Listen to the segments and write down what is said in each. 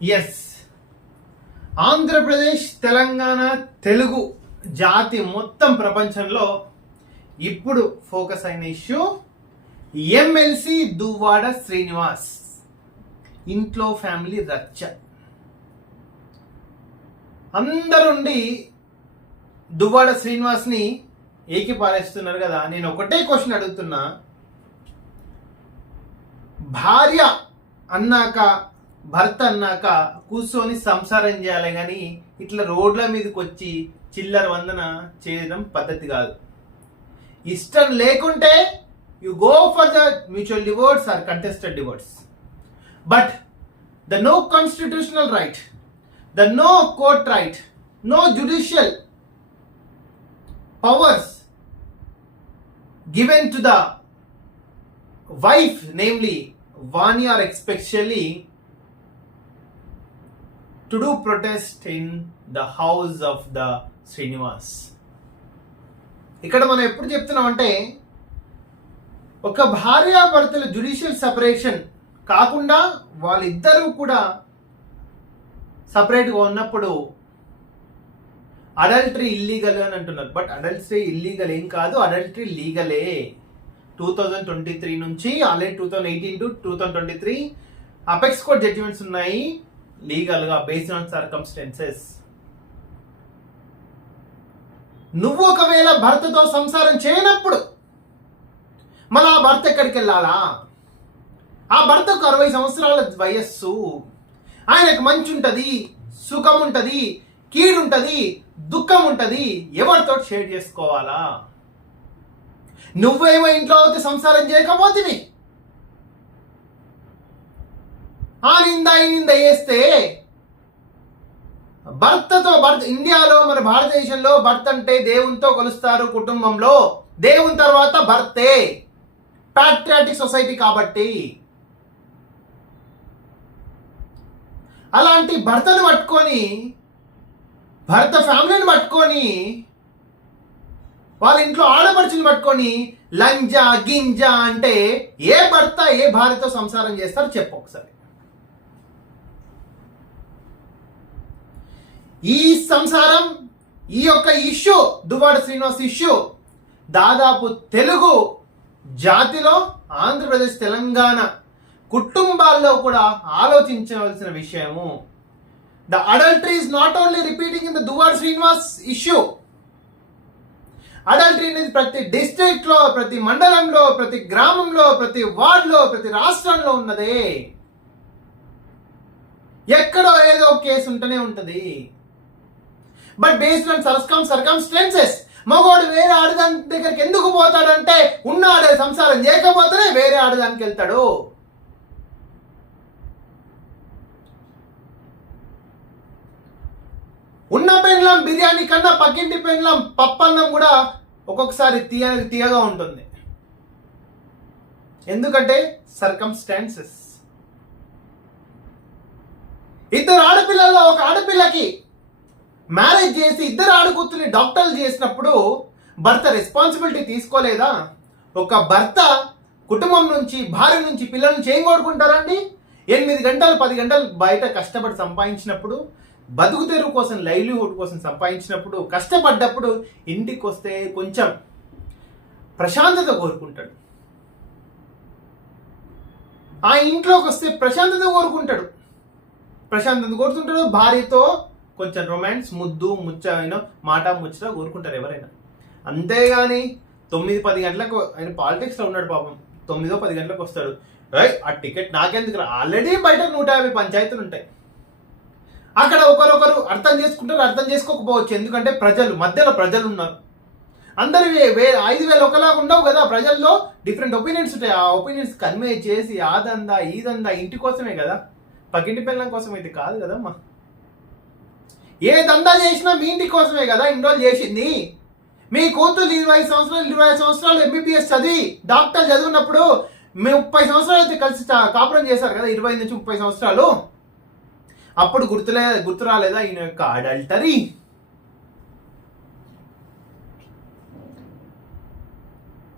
Yes, Andhra Pradesh, Telangana, Telugu జాతి మొత్తం ప్రపంచంలో ఇప్పుడు ఫోకస్ అయిన ఇష్యూ ఎమ్మెల్సీ దువ్వాడ శ్రీనివాస్ ఇంట్లో ఫ్యామిలీ రచ్చ. అందరుండి దువ్వాడ శ్రీనివాస్ని ఏకిపారేస్తున్నారు కదా. నేను ఒకటే క్వశ్చన్ అడుగుతున్నా, భార్య అన్నాక, భర్త అన్నాక కూర్చొని సంసారం చేయాలి కానీ ఇట్లా రోడ్ల మీదకి వచ్చి చిల్లర వందన చేయడం పద్ధతి కాదు. ఇష్టం లేకుంటే you go for the mutual divorce or contested divorce. But the no constitutional right, the no court right, no judicial powers given to the wife, namely Vani, or especially to do protest in the house of the Srinivas. ఇక్కడ మనం ఎప్పుడు చెప్తున్నామంటే, ఒక భార్యాభర్తల judicial separation కాకుండా వాళ్ళిద్దరూ కూడా సపరేట్గా ఉన్నప్పుడు అడల్టరీ ఇల్లీగల్ అని అంటున్నారు. బట్ అడల్టరీ ఇల్లీగల్ ఏం కాదు, అడల్టరీ లీగలే. 2023 నుంచి already 2018 to 2023 apex court judgements ఉన్నాయి లీగల్గా, బేస్డ్ ఆన్ సర్కమ్స్టెన్సెస్. నువ్వు ఒకవేళ భర్తతో సంసారం చేయనప్పుడు మళ్ళీ ఆ భర్త ఎక్కడికి వెళ్ళాలా? ఆ భర్తకు 60 సంవత్సరాల వయస్సు, ఆయనకు మంచి ఉంటుంది, సుఖం ఉంటుంది, కీడు ఉంటుంది, దుఃఖం ఉంటుంది, ఎవరితో షేర్ చేసుకోవాలా? నువ్వేమో ఇంట్లో అయితే సంసారం చేయకపోతే ఆ నింద ఈ నింద వేస్తే భర్త ఇండియాలో, మన భారతదేశంలో భర్త అంటే దేవునితో కొలుస్తారు. కుటుంబంలో దేవుని తర్వాత భర్తే, ప్యాట్రియాటిక్ సొసైటీ కాబట్టి. అలాంటి భర్తను పట్టుకొని, భర్త ఫ్యామిలీని పట్టుకొని, వాళ్ళ ఇంట్లో ఆడపడుచుని పట్టుకొని లంజా గింజా అంటే ఏ భర్త ఏ భార్యతో సంసారం చేస్తారు చెప్పు ఒకసారి. ఈ సంసారం, ఈ యొక్క ఇష్యూ, దువ్వాడ శ్రీనివాస్ ఇష్యూ దాదాపు తెలుగు జాతిలో, ఆంధ్రప్రదేశ్, తెలంగాణ కుటుంబాల్లో కూడా ఆలోచించవలసిన విషయము. The adultery is not only repeating in the Duvvada Srinivas issue. Adultery అనేది ప్రతి డిస్ట్రిక్ట్ లో, ప్రతి మండలంలో, ప్రతి గ్రామంలో, ప్రతి వార్డులో, ప్రతి రాష్ట్రంలో ఉన్నదే. ఎక్కడో ఏదో కేసు ఉంటూనే ఉంటుంది. బట్ బేస్డ్ ఆన్ సర్కమ్స్టెన్సెస్ మగోడు వేరే ఆడదాని దగ్గరికి ఎందుకు పోతాడంటే, ఉన్న ఆడే సంసారం చేయకపోతేనే వేరే ఆడదానికి వెళ్తాడు. ఉన్న పెండ్లం బిర్యానీ కన్నా పక్కింటి పెండ్లం పప్పన్నం కూడా ఒక్కొక్కసారి తీయగా ఉంటుంది. ఎందుకంటే సర్కమ్స్టాన్సెస్. ఇద్దరు ఆడపిల్లల్లో ఒక ఆడపిల్లకి మ్యారేజ్ చేసి ఇద్దరు ఆడకూతుని డాక్టర్లు చేసినప్పుడు భర్త రెస్పాన్సిబిలిటీ తీసుకోలేదా? ఒక భర్త కుటుంబం నుంచి, భార్య నుంచి, పిల్లల నుంచి ఏం కోరుకుంటారండి? 8 గంటలు 10 గంటలు బయట కష్టపడి సంపాదించినప్పుడు, బతుకు తెరువు కోసం, లైవ్లీహుడ్ కోసం సంపాదించినప్పుడు, కష్టపడ్డప్పుడు ఇంటికి వస్తే కొంచెం ప్రశాంతత కోరుకుంటాడు. ఆ ఇంట్లోకి వస్తే ప్రశాంతత కోరుకుంటాడు. భార్యతో కొంచెం రొమాన్స్, ముద్దు ముచ్చైన మాట ముచ్చట కోరుకుంటారు ఎవరైనా. అంతేగాని 9-10 గంటలకు, ఆయన పాలిటిక్స్లో ఉన్నాడు పాపం, 9-10 గంటలకు వస్తాడు, ఆ టికెట్ నాకెందుకు? ఆల్రెడీ బయట 150 పంచాయతీలు ఉంటాయి. అక్కడ ఒకరొకరు అర్థం చేసుకుంటారు, అర్థం చేసుకోకపోవచ్చు. ఎందుకంటే మధ్యలో ప్రజలు ఉన్నారు. అందరు 5,000 ఒకలాగా ఉండవు కదా. ప్రజల్లో డిఫరెంట్ ఒపీనియన్స్ ఉంటాయి. ఆ ఒపీనియన్స్ కన్వే చేసి ఆదందా ఈదందా ఇంటి కోసమే కదా, పక్కింటి పిల్లల కోసం అయితే కాదు కదమ్మా. ఏ దందా చేసినా మీ ఇంటి కోసమే కదా ఇన్ని రోజులు చేసింది. మీ కూతురు 20 సంవత్సరాలు MBBS చదివి డాక్టర్ చదివినప్పుడు 30 సంవత్సరాలు అయితే కలిసి కాపురం చేశారు కదా, 25 నుంచి 30 సంవత్సరాలు. అప్పుడు గుర్తు రాలేదా ఈయన యొక్క అడల్టరీ?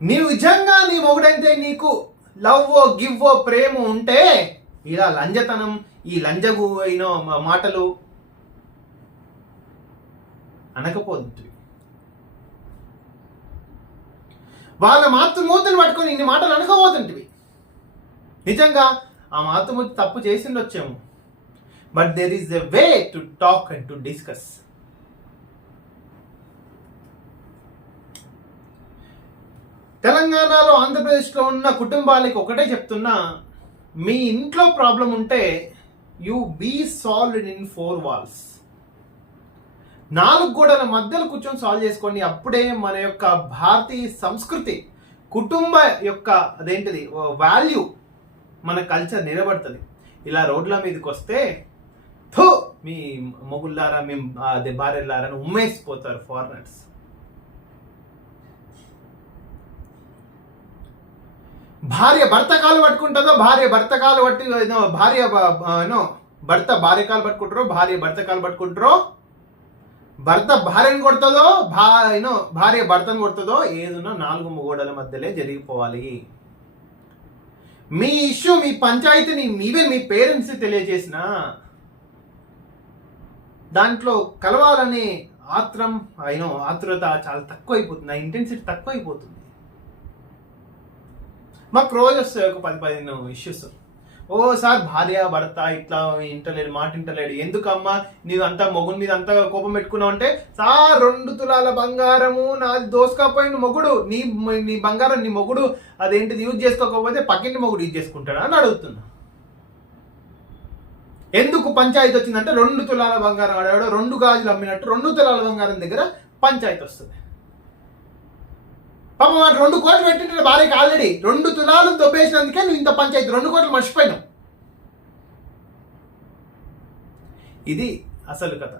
నీవు నిజంగా నీ మొగుడంటే నీకు లవ్ గివ్ ప్రేమ ఉంటే ఇలా లంజతనం, ఈ లంజగు అయినో మాటలు అనకపోతుంటివి. వాళ్ళ మాతృమూర్తిని పట్టుకొని ఇన్ని మాటలు అనకపోతుంటివి. నిజంగా ఆ మాతృమూర్తి తప్పు చేసిండొచ్చేమో, but there is a way to talk and to discuss. తెలంగాణలో, ఆంధ్రప్రదేశ్లో ఉన్న కుటుంబాలకి ఒకటే చెప్తున్నా, మీ ఇంట్లో ప్రాబ్లం ఉంటే you be solved in 4 walls. 4 గోడల మధ్యలో కూర్చొని సాల్వ్ చేసుకోండి. అప్పుడే మన యొక్క భారతీయ సంస్కృతి, కుటుంబ యొక్క అదేంటిది వాల్యూ, మన కల్చర్ నిలబడుతుంది. ఇలా రోడ్ల మీదకి వస్తే మీ మొగుళ్ళారా, మీ భార్యలారా ఉమ్మేసిపోతారు ఫారినర్స్. భార్య భర్త కాలు పట్టుకుంటుందో, భార్య భర్త కాలు పట్టి భర్త భార్య కాలు పట్టుకుంటారో, భార్య భర్త కాలు పట్టుకుంటారో, భర్త భార్యను కొడుతుందో, భార్య భర్తను కొడుతుందో, ఏదున్నా 4 గోడల మధ్యలో జరిగిపోవాలి. మీ ఇష్యూ, మీ పంచాయతీని మీవే మీ పేరెంట్స్ తెలియజేసిన దాంట్లో కలవాలనే ఆతురత చాలా తక్కువ అయిపోతుంది, ఆ ఇంటెన్సిటీ తక్కువ అయిపోతుంది. మాకు రోజు వస్తాయి ఒక 10-15 ఇష్యూస్. ఓ సార్, భార్య భర్త ఇట్లా ఇంటలేడు, మాట ఇంటలేడు, ఎందుకమ్మా నీవు అంతా మొగుడు మీద అంతా కోపం పెట్టుకున్నావు అంటే, సార్ 2 తులాల బంగారము నాది దోసుకపోయిన మొగుడు, నీ బంగారం నీ మొగుడు అదేంటిది యూజ్ చేసుకోకపోతే పక్కింటి మొగుడు యూజ్ చేసుకుంటాడా అని అడుగుతున్నా. ఎందుకు పంచాయతీ వచ్చిందంటే 2 తులాల బంగారం ఆడాడు, 2 గాజులు అమ్మినట్టు 2 తులాల బంగారం దగ్గర పంచాయతీ వస్తుంది. పాపం వాడు 2 కోట్లు పెట్టింటే భార్యకి ఆల్రెడీ 2 తులాలు దొబ్బేసినందుకే నువ్వు ఇంత పంచాయతీ 2 కోట్లు మర్చిపోయినావు. ఇది అసలు కథ.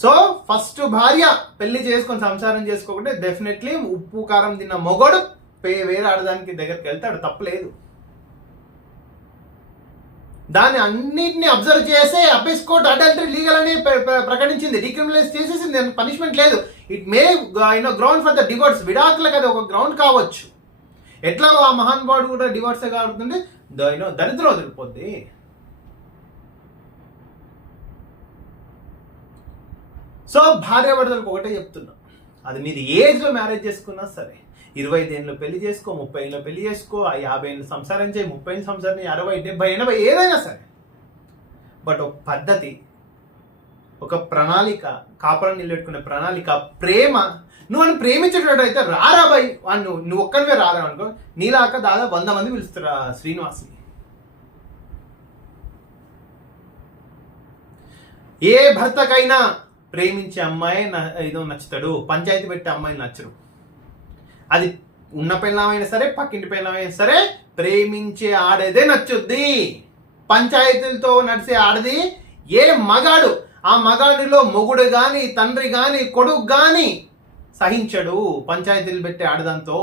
సో ఫస్ట్ భార్య పెళ్లి చేసుకొని సంసారం చేసుకోకుంటే డెఫినెట్లీ ఉప్పు కారం తిన్న మొగడు వేరే ఆడదానికి దగ్గరికి వెళ్తాడు, తప్పలేదు. దాన్ని అన్నింటినీ అబ్జర్వ్ చేసే అపీస్ కోర్ట్ అడల్టరీ లీగల్ అని ప్రకటించింది, డిక్రిమినలైజ్ చేసేసింది, పనిష్మెంట్ లేదు. It may ground for the divorce, విడాకులకు అది ఒక గ్రౌండ్ కావచ్చు. ఎట్లా ఆ మహానుభావుడు కూడా డివోర్సే కాడుతుంది, దరిద్రం వదిలిపోద్ది. సో భార్యాభర్తలకు ఒకటే చెప్తున్నా, అది మీరు ఏజ్లో మ్యారేజ్ చేసుకున్నా సరే, 25 ఏళ్ళు పెళ్లి చేసుకో, 30 ఏళ్ళు పెళ్లి చేసుకో, 50 ఏళ్ళు సంసారం చేయి, 30 ఏళ్ళు సంసారం చేయి, 60, 70, 80 ఏదైనా సరే, బట్ ఒక పద్ధతి, ఒక ప్రణాళిక, కాపురం నిలబెట్టుకునే ప్రణాళిక, ప్రేమ. నువ్వు అని ప్రేమించేటట్టు అయితే రారా బాయ్, నువ్వు ఒక్కరివే రారా అనుకో, నీలాక దాదాపు 100 మంది పిలుస్తారా శ్రీనివాస్ని. ఏ భర్తకైనా ప్రేమించే అమ్మాయి నచ్చుతాడు, పంచాయతీ పెట్టే అమ్మాయిని నచ్చరు. అది ఉన్న పెళ్ళమైనా సరే, పక్కింటి పెళ్ళమైనా సరే, ప్రేమించే ఆడేదే నచ్చుద్ది. పంచాయతీలతో నడిచే ఆడది ఏ మగాడు, ఆ మగాడిలో మొగుడు గాని, తండ్రి గాని, కొడుకు గాని సహించడు పంచాయతీలు పెట్టే ఆడదంతో.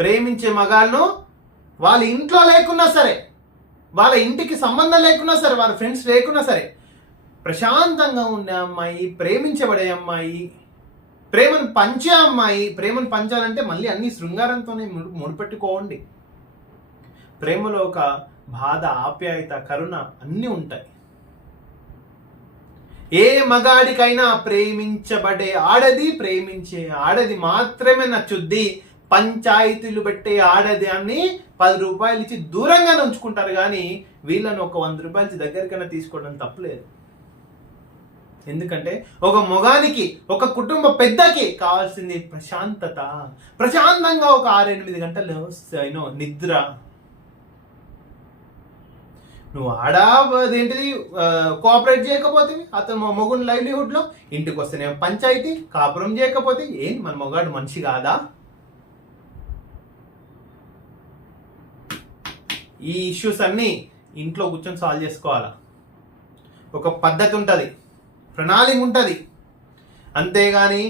ప్రేమించే మగాళ్ళను వాళ్ళ ఇంట్లో లేకున్నా సరే, వాళ్ళ ఇంటికి సంబంధం లేకున్నా సరే, వాళ్ళ ఫ్రెండ్స్ లేకున్నా సరే, ప్రశాంతంగా ఉండే అమ్మాయి, ప్రేమించబడే అమ్మాయి, ప్రేమను పంచే అమ్మాయి. ప్రేమను పంచాలంటే మళ్ళీ అన్ని శృంగారంతోనే ముడిపెట్టుకోండి. ప్రేమలో ఒక బాధ, ఆప్యాయత, కరుణ అన్నీ ఉంటాయి. ఏ మగాడికైనా ప్రేమించబడే ఆడది, ప్రేమించే ఆడది మాత్రమే నచ్చుద్ది. పంచాయతీలు పెట్టే ఆడది అని 10 రూపాయలు ఇచ్చి దూరంగానే ఉంచుకుంటారు, కానీ వీళ్ళని ఒక 100 రూపాయలు దగ్గరికైనా తీసుకోవడం తప్పలేదు. ఎందుకంటే ఒక మొగానికి, ఒక కుటుంబ పెద్దకి కావాల్సింది ప్రశాంతత, ప్రశాంతంగా ఒక 6-8 గంటలు నిద్ర. నువ్వు అదేంటిది కోఆపరేట్ చేయకపోతే అతను మొగుని లైవ్లీహుడ్లో, ఇంటికి వస్తేనే పంచాయతీ, కాపురం చేయకపోతే ఏం మన మొగాడు మనిషి కాదా? ఈ ఇష్యూస్ అన్నీ ఇంట్లో కూర్చొని సాల్వ్ చేసుకోవాలా. ఒక పద్ధతి ఉంటుంది, ప్రణాళిక ఉంటుంది. అంతేగాని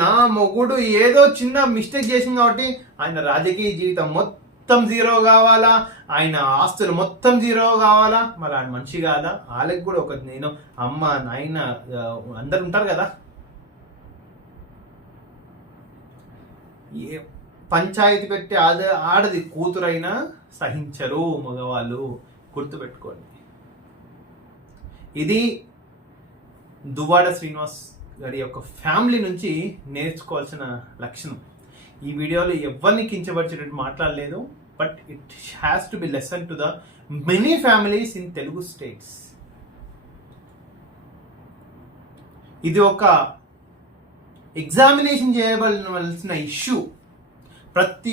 నా మొగుడు ఏదో చిన్న మిస్టేక్ చేసింది కాబట్టి ఆయన రాజకీయ జీవితం మొత్తం 0 కావాలా, ఆయన ఆస్తులు మొత్తం 0 కావాలా? మరి ఆయన మనిషి కాదా? వాళ్ళకి కూడా ఒక అమ్మ, నాయన అందరు ఉంటారు కదా. పంచాయతీ పెట్టి ఆడది కూతురైనా సహించరు మగవాళ్ళు, గుర్తుపెట్టుకోండి. ఇది దువ్వాడ శ్రీనివాస్ గారి యొక్క ఫ్యామిలీ నుంచి నేర్చుకోవాల్సిన లక్షణం. ఈ వీడియోలో ఎవరిని కించపరిచేటట్టు మాట్లాడలేదు, but it has to be lesson to the many families in Telugu states. ఇది ఒక ఎగ్జామినేషన్ చేయవలసిన ఇష్యూ. ప్రతి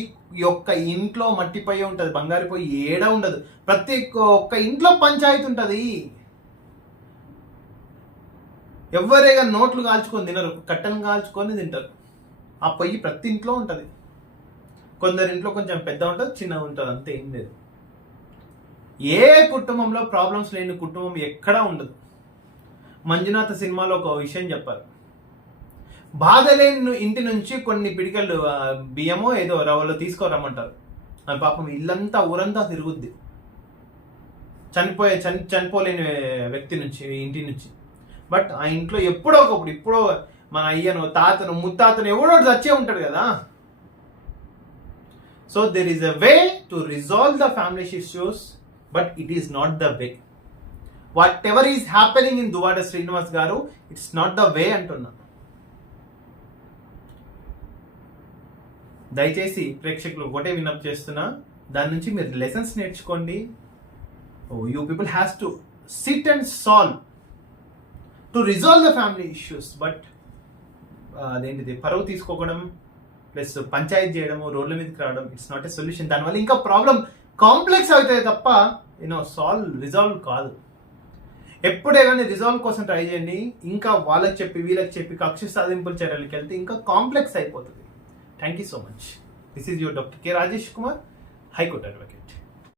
ఒక్క ఇంట్లో మట్టిపోయి ఉంటుంది, బంగారు పోయి ఏడ ఉండదు. ప్రతి ఒక్క ఇంట్లో పంచాయతీ ఉంటుంది. ఎవరైనా నోట్లు కాల్చుకొని తినరు, కట్టెను కాల్చుకొని తింటారు. ఆ పొయ్యి ప్రతి ఇంట్లో ఉంటుంది. కొందరింట్లో కొంచెం పెద్ద ఉంటుంది, చిన్నగా ఉంటుంది, అంతే, ఏం లేదు. ఏ కుటుంబంలో ప్రాబ్లమ్స్ లేని కుటుంబం ఎక్కడా ఉండదు. మంజునాథ సినిమాలో ఒక విషయం చెప్పారు. బాధ లేని ఇంటి నుంచి కొన్ని పిడికలు బియ్యమో ఏదో రవ్వలో తీసుకోరమ్మంటారు. అది పాపం ఇల్లంతా ఊరంతా తిరుగుద్ది, చనిపోలేని వ్యక్తి నుంచి, ఇంటి నుంచి. బట్ ఆ ఇంట్లో ఎప్పుడో ఒకప్పుడు, ఇప్పుడు మన అయ్యను, తాతను, ముత్తాతను ఎవడో చచ్చే ఉంటాడు కదా. So there is a way to resolve the family issues, but it is not the way. What ever is happening in Duvvada Srinivas గారు, ఇట్స్ నాట్ ద వే అంటున్నా. దయచేసి ప్రేక్షకులు ఒకటే విన్నప్ చేస్తున్నా, దాని నుంచి మీరు లెసన్స్ నేర్చుకోండి. You people has to SIT and solve to resolve the family issues. But అదేంటిది, పరువు తీసుకోవడం ప్లస్ పంచాయతీ చేయడము, రోడ్ల మీదకి రావడం, ఇట్స్ నాట్ ఎ సొల్యూషన్. దానివల్ల ఇంకా ప్రాబ్లం కాంప్లెక్స్ అవుతాయి తప్ప రిజాల్వ్ కాదు. ఎప్పుడే కానీ రిజాల్వ్ కోసం ట్రై చేయండి. ఇంకా వాళ్ళకి చెప్పి వీళ్ళకి చెప్పి కక్ష సాధింపుల చర్యలకు వెళ్తే ఇంకా కాంప్లెక్స్ అయిపోతుంది. Thank you so much. This is your Dr. K. Rajesh Kumar, High Court Advocate.